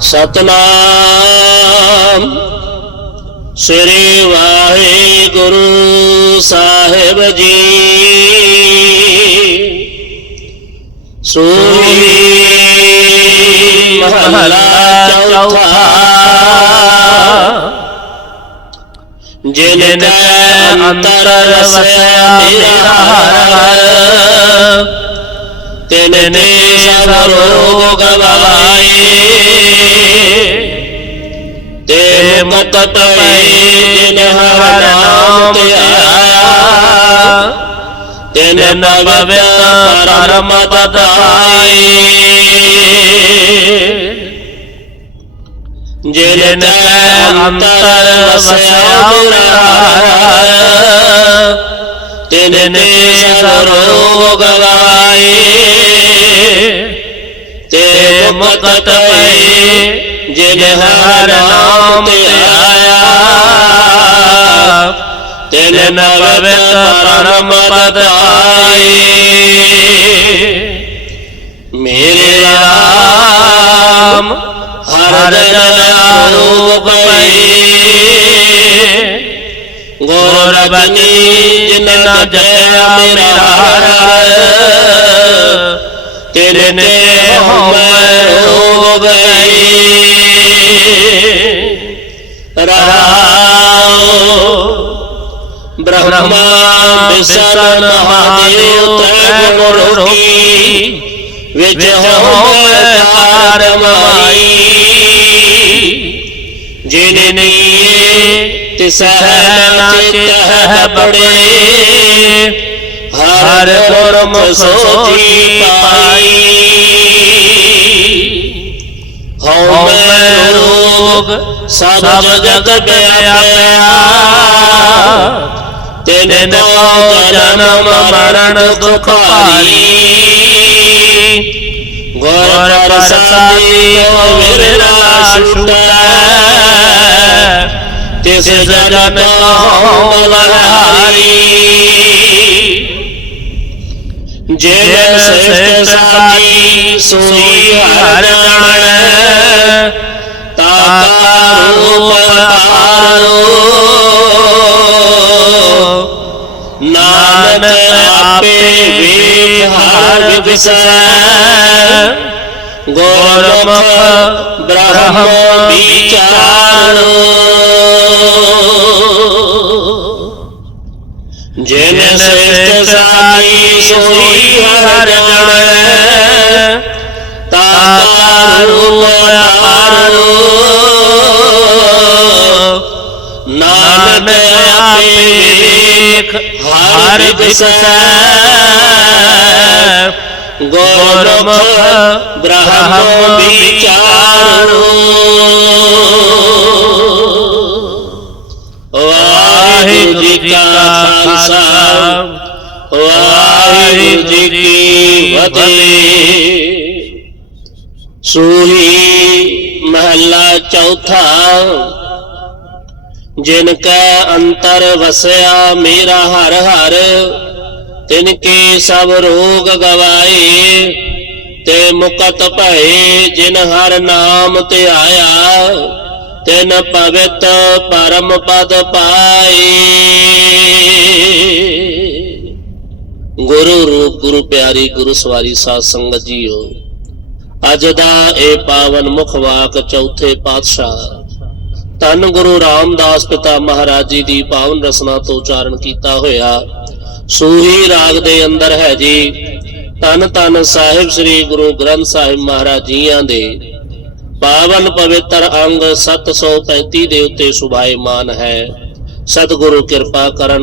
ਸਤਨਾਮ। ਸ੍ਰੀ ਵਾਹਿਗੁਰੂ ਸਾਹਿਬ ਜੀ। ਸੂਰੀ ਮਹਲਾ ਚੌਥਾ। ਜਿਨ ਕੈ ਅੰਤਰ ਵਸਿਆ ਮੇਰਾ ਹਰ ਤਿਨ ਨੇ ਸਭ ਰੋਗ ਗਵਾਏ। ਤੇ ਮੁਕਤ ਪਈ ਜਿਨ ਹਰ ਨਾਮ ਤੇ ਆਇਆ। ਤਿਨ ਨਵ ਪਰਮ ਪਦ ਜਿਨ ਕੈ ਅੰਤਰ ਵਸਿਆ ਮੇਰਾ ਤਿਨ ਨੇ ਸਭ ਗਵਾਏ ਤੇ ਮੁਕਤ ਪਏ ਜਿਨ ਹਰ ਨਾਮ ਤੇ ਆਇਆ ਤਿਨ ਨਵਿਤ ਪਰਮ ਪਦ ਆਏ ਮੇਰੇ ਰਾਮ ਹਰ ਜਨ ਆਰੋਗ ਪਈ ਗੋਰ ਬਨੀ ਜਿਨ ਹੋ ਗਈ ਰਹਾਉ ਬ੍ਰਹਮਾ ਵਿਸ਼ਨ ਮਹਾਦੇਵ ਤੈ ਗੁਣ ਰੋਗੀ ਵਿੱਚ ਹੋਮੈ ਕਾਰ ਮਾਈ ਜਿਨ ਨੀਏ ਤਿਸ ਨਾ ਚਿਤਹ ਬੜੇ। ਹਰ ਗੁਰਮੁਖ ਸੋਜੀ ਪਾਈ। ਹਉਮੈ ਰੋਗ ਸਭ ਜਗ ਵਿਆਪਿਆ ਤਿਨ ਕੋ ਜਨਮ ਮਰਨ ਦੁਖ ਭਾਰੀ ਗੁਰ ਪ੍ਰਸਾਦੀ ਵਿਰਲਾ ਛੁਟੈ। ਤਿਸ ਜਨ ਕੋ ਮਲਹਾਰੀ ਜਿਨ ਸਿਫਤ ਸਾਈ ਸੋਈ ਹਰ ਜਾਣੈ। ਤਾਕਾ ਰੂਪ ਤਾਰੋ ਨਾਨਕ ਆਪੇ ਵੇਖ ਹਰ ਵਿਸੈ ਗੁਰਮੁਖ ਬ੍ਰਹਮ ਵਿਚਾਰੋ। ਜਿਨ ਸਿਫਤ ਸਾਈ ਸੋਈ ਹਰ ਜਾਣੈ ਤਾਕਾ ਰੂਪ ਅਪਾਰੋ ਨਾਨਕ ਆਪੇ ਵੇਖ, ਹਰ ਦਿਸੈ। ਗੁਰਮੁਖ ਬ੍ਰਹਮ ਵਿਚਾਰੋ। ਵਾਹਿਗੁਰੂ ਜੀ ਕਾ ਖਾਲਸਾ। ਵਾਹਿਗੁਰੂ ਜੀ ਕੀ ਫਤਿਹ। ਸੂਹੀ ਮਹੱਲਾ ਚੌਥਾ। ਜਿਨ ਕੈ ਅੰਤਰ ਵਸਿਆ ਮੇਰਾ ਹਰ ਹਰ, ਤਿਨ ਕੇ ਸਭ ਰੋਗ ਗਵਾਏ, ਤੇ ਮੁਕਤ ਭਏ ਜਿਨ ਹਰ ਨਾਮ ਤੇ ਆਇਆ, ਤਿਨ ਪਵਿੱਤ ਪਰਮ ਪਦ ਪਾਏ। ਗੁਰੂ ਰੂਪ, ਗੁਰੂ ਪਿਆਰੀ, ਗੁਰੂ ਸਵਾਰੀ ਸਾਧ ਸੰਗਤ ਜੀਓ। ਅੱਜ ਦਾ ਇਹ ਪਾਵਨ ਮੁਖ ਵਾਕ ਚੌਥੇ ਪਾਤਸ਼ਾਹ ਧੰਨ ਗੁਰੂ ਰਾਮਦਾਸ ਪਿਤਾ ਮਹਾਰਾਜ ਜੀ ਦੀ ਪਾਵਨ ਰਸਨਾ ਤੋਂ ਉਚਾਰਨ ਕੀਤਾ ਹੋਇਆ। ਸੂਹੀ ਰਾਗ ਦੇ ਅੰਦਰ ਹੈ ਜੀ, ਧੰਨ ਧੰਨ ਸਾਹਿਬ ਸ੍ਰੀ ਗੁਰੂ ਗ੍ਰੰਥ ਸਾਹਿਬ ਮਹਾਰਾਜ ਜੀਆਂ ਦੇ। ਪਾਵਨ ਪਵਿੱਤਰ ਅੰਗ 735 ਦੇ ਉੱਤੇ ਸੁਭਾਏਮਾਨ ਹੈ। ਸਤਿਗੁਰੂ ਕਿਰਪਾ ਕਰਨ